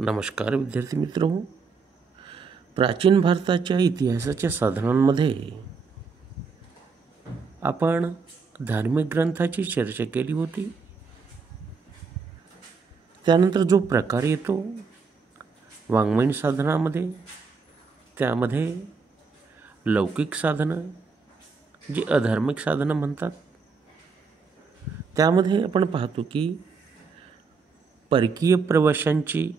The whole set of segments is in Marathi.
नमस्कार विद्यार्थी मित्रहो. प्राचीन भारताच्या इतिहासाच्या साधनांमध्ये आपण धार्मिक ग्रंथाची चर्चा केली होती. त्यानंतर जो प्रकार येतो वाङ्मयीन साधनामध्ये, त्यामध्ये लौकिक साधनं जी अधार्मिक साधनं म्हणतात, त्यामध्ये आपण पाहतो की परकीय प्रवाशांची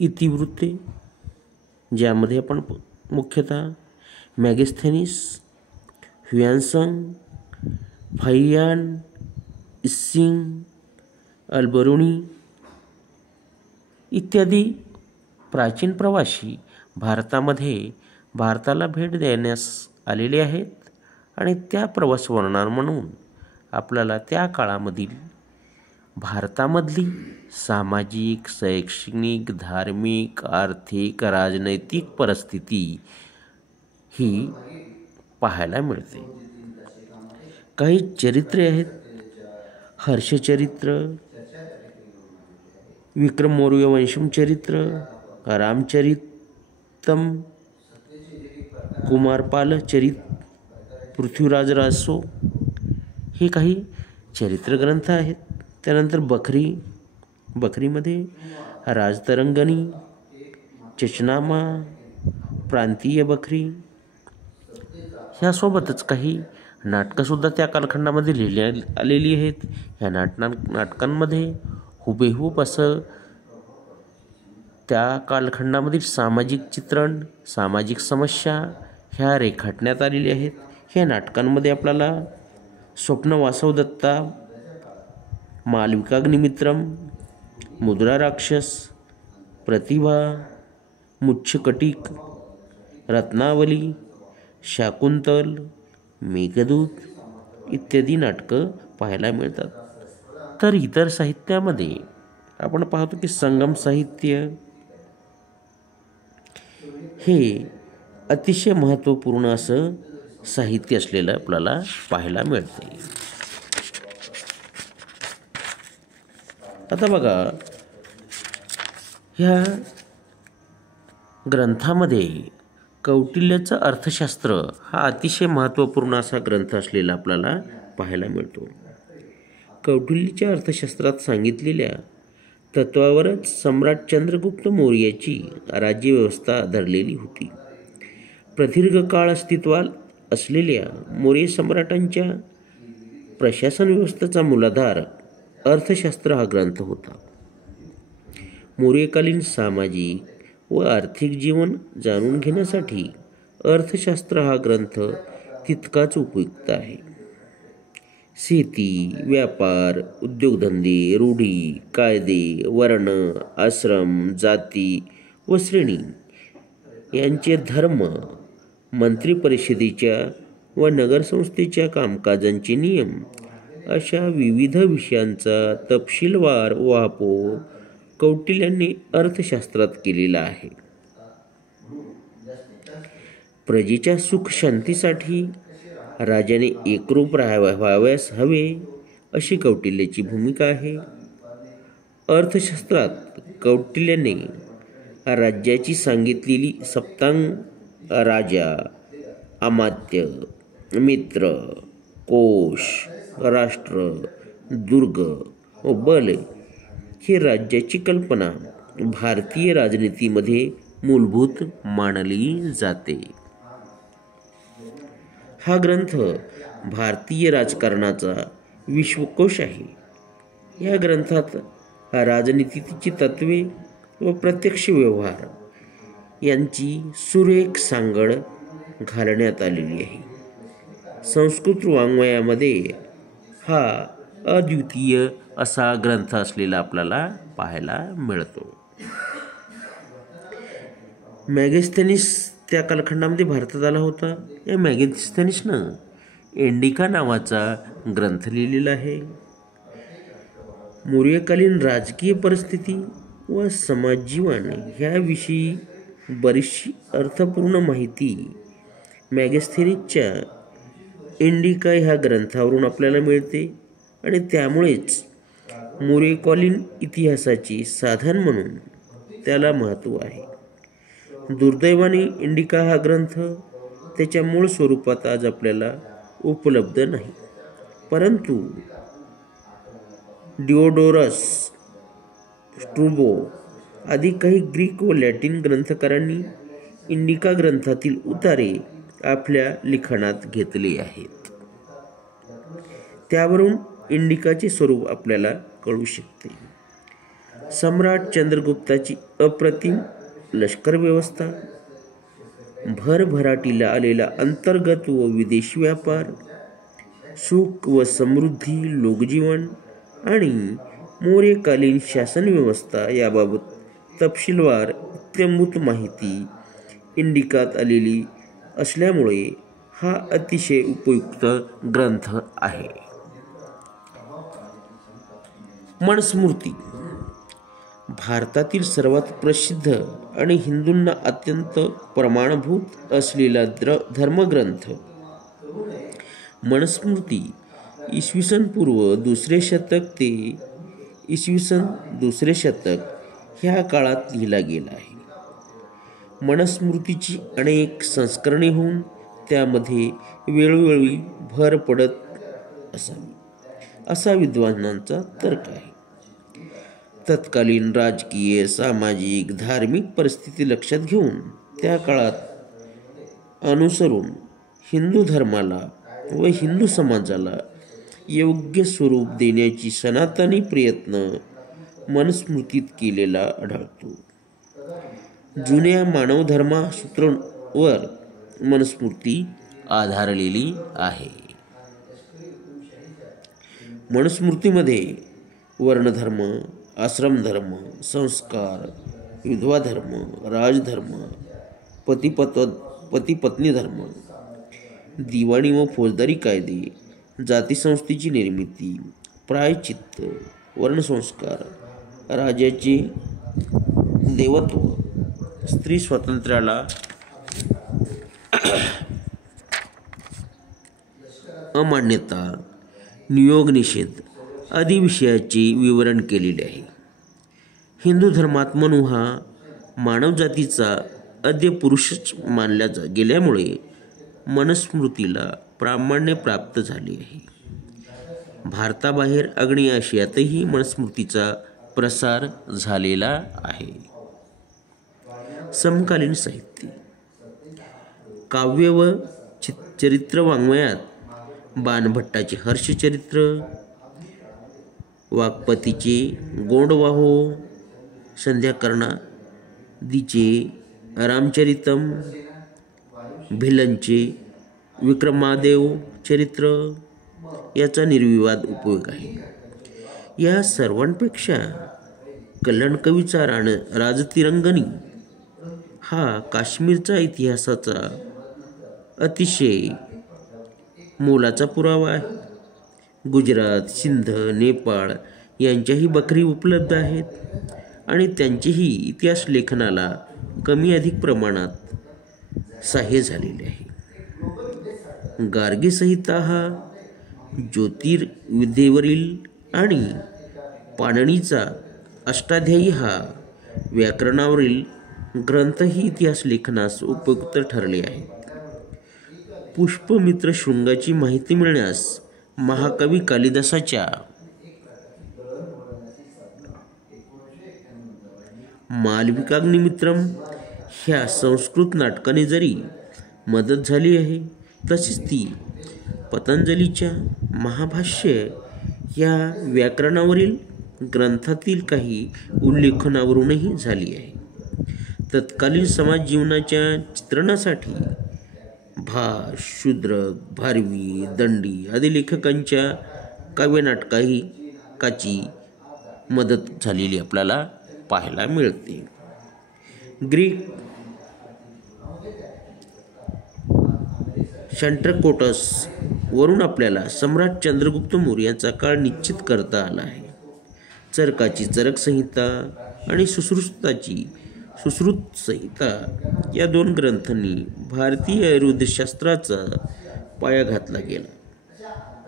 इतिवृत्ते, ज्यामध्ये आपण मुख्यतः मॅगस्थेनिस, ह्युयानसांग, फाहियान, इसिंग, अल्बरुनी इत्यादी प्राचीन प्रवासी भारताला भेट देण्यास आलेले आहेत आणि त्या प्रवास वर्णन म्हणून आपल्याला त्या काळामधील भारतामधली सामाजिक, शैक्षणिक, धार्मिक, आर्थिक, राजनैतिक परिस्थिती ही पाहायला मिळते. काही चरित्रे आहेत. हर्षचरित्र, विक्रमौर्य वंशम चरित्र, रामचरितम, कुमारपाल चरित, पृथ्वीराज रासो हे काही चरित्रग्रंथ आहेत. त्यानंतर बखरीमध्ये राजतरंगणी, चचनामा, प्रांतीय बखरी ह्यासोबतच काही नाटकंसुद्धा त्या कालखंडामध्ये लिहिली आलेली आहेत. ह्या नाटकांमध्ये हुबेहूब असं त्या कालखंडामधील सामाजिक चित्रण, सामाजिक समस्या ह्या रेखाटण्यात आलेल्या आहेत. ह्या नाटकांमध्ये आपल्याला स्वप्न वासवदत्ता, मालविकाग्निमित्रम, मुद्रा राक्षस, प्रतिभा, मुच्छकटिक, रत्नावली, शाकुंतल, मेघदूत इत्यादी नाटकं पाहायला मिळतात. तर इतर साहित्यामध्ये आपण पाहतो की संगम साहित्य हे अतिशय महत्त्वपूर्ण असं साहित्य असलेलं आपल्याला पाहायला मिळते. आता बघा, ह्या ग्रंथामध्ये कौटिल्याचं अर्थशास्त्र हा अतिशय महत्त्वपूर्ण असा ग्रंथ असलेला आपल्याला पाहायला मिळतो. कौटिल्याच्या अर्थशास्त्रात सांगितलेल्या तत्वावरच सम्राट चंद्रगुप्त मौर्याची राज्यव्यवस्था आधारलेली होती. प्रदीर्घ काळ अस्तित्वात असलेल्या मौर्य सम्राटांच्या प्रशासन व्यवस्थेचा मूलाधार अर्थशास्त्र हा ग्रंथ होता. मौर्यकालीन सामाजिक व आर्थिक जीवन जाणून घेण्यासाठी अर्थशास्त्र हा ग्रंथ तितकाच उपयुक्त आहे. शेती, व्यापार, उद्योगधंदे, रूढी, कायदे, वर्ण, आश्रम, जाती व श्रेणी यांचे धर्म, मंत्रिपरिषदेच्या व नगरसंस्थेच्या कामकाजांचे नियम अशा विविध विषयांचा तपशीलवार वापर कौटिल्याने अर्थशास्त्रात केलेला आहे. प्रजेच्या सुख शांतीसाठी राजाने एकरूप व्हावयास हवे अशी कौटिल्याची भूमिका आहे. अर्थशास्त्रात कौटिल्याने राज्याची सांगितलेली सप्तांग, राजा, अमात्य, मित्र, कोश, राष्ट्र, दुर्ग व बल ही राज्याची कल्पना भारतीय राजनीतीमध्ये मूलभूत मानली जाते. हा ग्रंथ भारतीय राजकारणाचा विश्वकोश आहे. या ग्रंथात राजनीतीची तत्वे व प्रत्यक्ष व्यवहार यांची सुरेख सांगड घालण्यात आलेली आहे. संस्कृत वाङ्मयामध्ये हा अद्वितीय असा ग्रंथ असलेला आपल्याला पाहायला मिळतो. मॅगस्थेनिस त्या कालखंडामध्ये भारतात आला होता. या मॅगस्थेनिसनं इंडिका नावाचा ग्रंथ लिहिलेला आहे. मौर्यकालीन राजकीय परिस्थिती व समाजजीवन ह्याविषयी बरीचशी अर्थपूर्ण माहिती मॅगस्थेनिसच्या इंडिका ह्या ग्रंथावरून आपल्याला मिळते आणि त्यामुळेच मोरेकॉलिन इतिहासाचे साधन म्हणून त्याला महत्त्व आहे. दुर्दैवाने इंडिका हा ग्रंथ त्याच्या मूळ स्वरूपात आज आपल्याला उपलब्ध नाही. परंतु डिओडोरस स्ट्रूबो आदी काही ग्रीक व लॅटिन ग्रंथकारांनी इंडिका ग्रंथातील उतारे आपल्या लिखाणात घेतले आहेत. त्यावरून इंडिकाचे स्वरूप आपल्याला कळू शकते. सम्राट चंद्रगुप्ताची अप्रतिम लष्कर व्यवस्था, भरभराटीला आलेला अंतर्गत व विदेशी व्यापार, सुख व समृद्धी, लोकजीवन आणि मौर्यकालीन शासन व्यवस्था याबाबत तपशीलवार इत्थंभूत माहिती इंडिकात आलेली असल्यामुळे हा अतिशय उपयुक्त ग्रंथ आहे. मनुस्मृती भारतातील सर्वात प्रसिद्ध आणि हिंदूंना अत्यंत प्रमाणभूत असलेला धर्मग्रंथ. मनुस्मृती इसवी सन पूर्व 2रे शतक ते इसवी सन 2रे शतक ह्या काळात लिहिला गेला आहे. मनुस्मृतीची अनेक संस्करणे होऊन त्यामध्ये वेळोवेळी भर पडत असावी असा विद्वानांचा तर्क आहे. तत्कालीन राजकीय, सामाजिक, धार्मिक परिस्थिती लक्षात घेऊन त्या काळात अनुसरून हिंदू धर्माला व हिंदू समाजाला योग्य स्वरूप देण्याची सनातनी प्रयत्न मनुस्मृतीत केलेला आढळतो. जुन्या मानवधर्मसूत्रांवर मनुस्मृती आधारलेली आहे. मनुस्मृतीमध्ये वर्णधर्म, आश्रमधर्म, संस्कार, विधवा धर्म, राजधर्म, पती-पत्नी धर्म, दिवाणी व फौजदारी कायदे, जातीसंस्थेची निर्मिती, प्रायश्चित्त, वर्णसंस्कार, राजाचे देवत्व, स्त्री स्वातंत्र्याला अमान्यता, नियोग निषेध आदी विषयाचे विवरण केलेले आहे. हिंदू धर्मात मनु हा मानवजातीचा आद्य पुरुषच मानला गेल्यामुळे मनुस्मृतीला प्रामाण्य प्राप्त झाले आहे. भारताबाहेर आग्नेय आशियातही मनुस्मृतीचा प्रसार झालेला आहे. समकालीन साहित्य काव्य व चरित्र वाङ्मयात बाणभट्टाचे हर्षचरित्र, वाग्पतीचे गोंडवाहो, संध्याकर्णादीचे रामचरितम, भिलनचे विक्रमादेव चरित्र याचा निर्विवाद उपयोग आहे. या सर्वांपेक्षा कल्याणकवीचा राजतिरंगणी हा काश्मीरचा इतिहासाचा अतिशय मोलाचा पुरावा आहे. गुजरात, सिंध, नेपाळ यांच्याही बखरी उपलब्ध आहेत आणि त्यांचेही इतिहास लेखनाला कमी अधिक प्रमाणात सहाय्य झालेले आहे. गार्गी संहिता हा ज्योतिर्विद्येवरील आणि पाणिनीचा अष्टाध्यायी हा व्याकरणावरील ग्रंथही इतिहास लेखनास उपयुक्त ठरले आहेत. पुष्पमित्र शृंगाची माहिती मिळण्यास महाकवी कालिदासाच्या मालविकाग्निमित्रम ह्या संस्कृत नाटकाने जरी मदत झाली आहे, तसेच ती पतंजलीच्या महाभाष्य या व्याकरणावरील ग्रंथातील काही उल्लेखनावरूनही झाली आहे. तत्कालीन समाज जीवनाच्या चित्रणासाठी भास, शूद्रक, भारवी, दंडी आदी लेखकांच्या काव्यनाटकाची मदत झालेली आपल्याला पाहायला मिळते. ग्रीक शंट्रकोटस वरून आपल्याला सम्राट चंद्रगुप्त मौर्याचा काळ निश्चित करता आला आहे. चरकाची चरक संहिता आणि सुश्रुताची सुश्रुत संहिता या दोन ग्रंथांनी भारतीय आयुर्वेदशास्त्राचा पाया घातला गेला.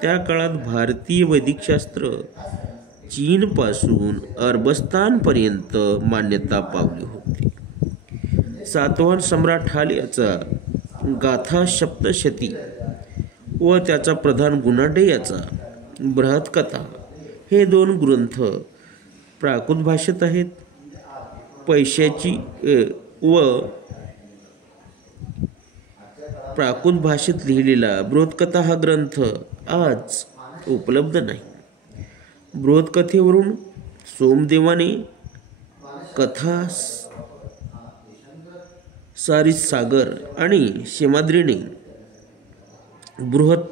त्या काळात भारतीय वैदिकशास्त्र चीनपासून अरबस्तानपर्यंत मान्यता पावली होती. सातवाहन सम्राट हाल याचा गाथा सप्तशती व त्याचा प्रधान गुणाढ्य याचा बृहत्कथा हे 2 ग्रंथ प्राकृत भाषेत आहेत. पैशाची व प्राकृत भाषेत लिहिलेला बृहत्कथा हा ग्रंथ आज उपलब्ध नाही. बृहत्कथेवरून सोमदेवाने कथा सागर आणि शेमाद्रीने बृहत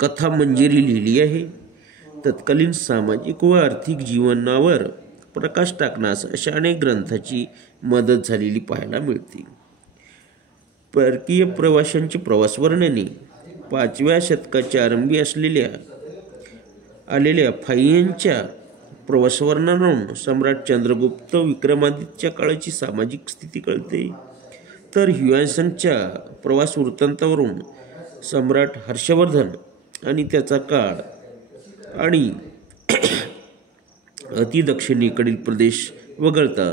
कथा मंजिरी लिहिली आहे. तत्कालीन सामाजिक व आर्थिक जीवनावर प्रकाश टाकण्यास अशा अनेक ग्रंथाची मदत झालेली पाहायला मिळते. परकीय प्रवाशांची प्रवास वर्णने 5व्या शतकाच्या आरंभी आलेल्या फाहियनच्या प्रवासवर्णनावरून सम्राट चंद्रगुप्त विक्रमादित्यच्या काळाची सामाजिक स्थिती कळते. तर ह्युएन्सनच्या प्रवास वृत्तांतावरून सम्राट हर्षवर्धन आणि त्याचा काळ आणि अतिदक्षिणेकडील प्रदेश वगळता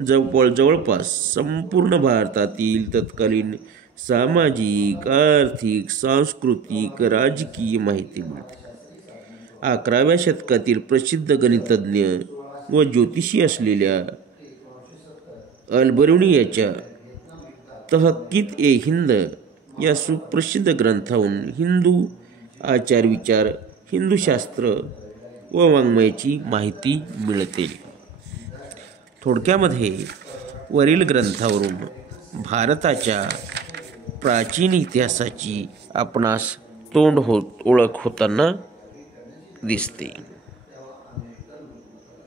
जवळपास संपूर्ण भारतातील तत्कालीन सामाजिक, आर्थिक, सांस्कृतिक, राजकीय माहिती मिळते. 11व्या शतकातील प्रसिद्ध गणितज्ञ व ज्योतिषी असलेल्या अल-बिरुनी याच्या तहकीक-ए-हिंद या सुप्रसिद्ध ग्रंथाहून हिंदू आचारविचार, हिंदू शास्त्र व वाङ्मयाची माहिती मिळते. थोडक्यामध्ये वरील ग्रंथावरून भारताच्या प्राचीन इतिहासाची आपणास ओळख होताना दिसते.